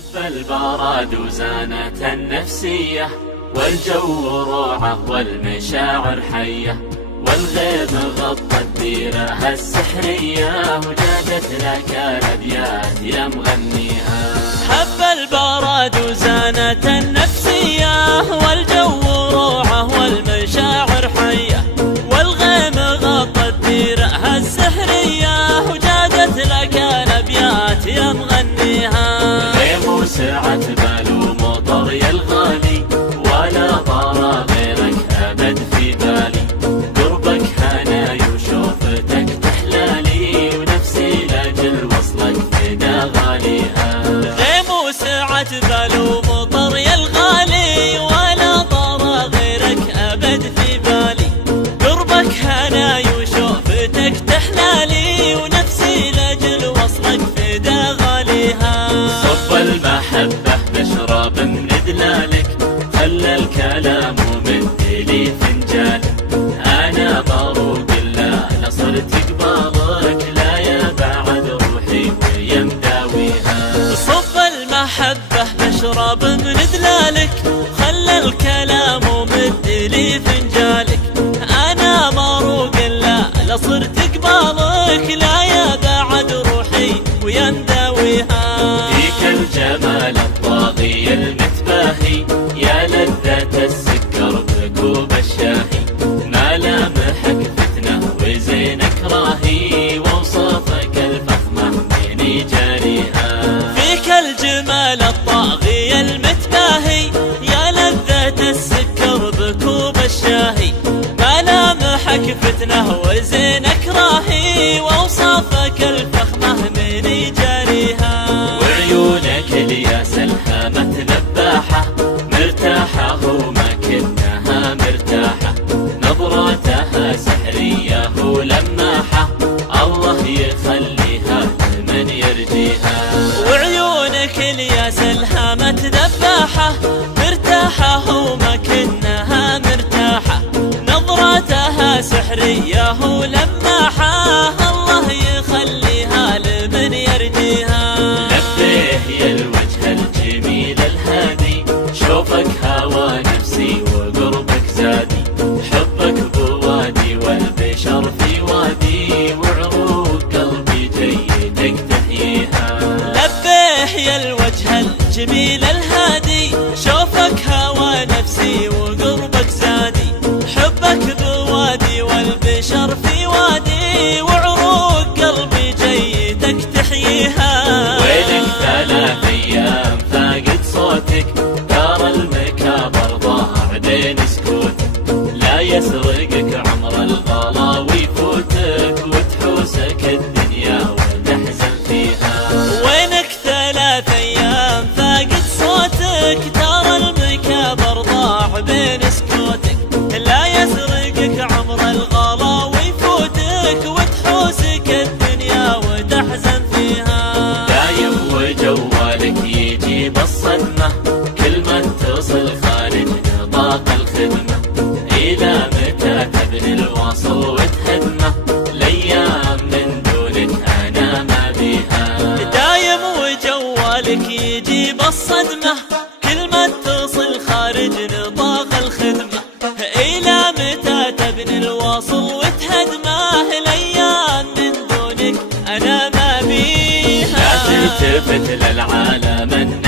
هب البراد وزانت النفسية، والجو روعة والمشاعر حية، والغيم غطت ديرها السحرية، وجادت لك الأبيات يا مغنيها. هب البراد وزانت النفسية، والجو روعة والمشاعر حية، والغيم غطت ديرها السحرية، وجادت لك الأبيات يا مغنيها. غيم وسعت بال ومطر يا الغالي، ولا طار غيرك أبد في بالي، قربك هناي وشوفتك تحلالي، ونفسي لاجل وصلك فدا غاليها. غيم وسعت بال ومطر يا الغالي، ولا طار غيرك أبد في بالي، قربك هناي وشوفتك تحلالي، ونفسي لاجل وصلك فدا غاليها. صب المحبة بشرب من دلالك، خلى الكلام ومدلي فنجال، أنا بروق لا صرت قبالك، لا يا بعد روحي ويا مداويها. صب المحبة بشرب من دلالك، خلى الكلام ومدلي فنجالك، أنا مروق لا صرت قبالك، لا يا بعد روحي ويا مداويها. فيك الجمال الطاغي المتباهي، يا لذة السكر بكوب الشاهي، ملامحك فتنة وزينك راهي، ووصافك الفخمة من جاريها. فيك الجمال الطاغي المتباهي، يا لذة السكر بكوب الشاهي، ملامحك فتنة وزينك راهي، ووصافك الفخمة من جاريها. وعيونك الياس الهامة ذباحة، مرتاحة وما كنها مرتاحة، نظراتها سحرية ولماحة، الله يخليها لمن يرجيها. وعيونك الياس الهامة ذباحة، مرتاحة وما كنها مرتاحة، نظراتها سحرية ولماحة، الله يخليها لمن يرجيها. لبيه يا الوجه الجميل الهادي، شوفك هوى نفسي وقربك زادي، حبك بوادي والبشر في وادي، وعروق قلبي جيدك تحييها. لبيه يا الوجه الجميل الهادي، شوفك هوى نفسي وقربك زادي، حبك بوادي والبشر في وادي، وعروق قلبي جيدك تحييها. ويلك 3 أيام فاقد صوتك، دار المكابر ضاع بين سكوتك، لا يسرقك عمر الغلا ويفوتك، وتحوسك الدنيا وتحزن فيها. وينك 3 أيام فاقد صوتك، ترى المكابر ضاع بين سكوتك، لا يسرقك عمر الغلا ويفوتك، وتحوسك الدنيا وتحزن فيها. دايم وجوالك يجيب الصدمة، كل ما اتصل خارج نطاق الخدمة، إلى متى تبني الواصل وتهدمه، الأيام من دونك أنا ما بيها. دايم وجوالك يجيب الصدمة، كل ما اتصل خارج نطاق الخدمة، إلى متى تبني الواصل وتهدمه، الأيام من دونك أنا ما بيها. لا تلتفت للعالم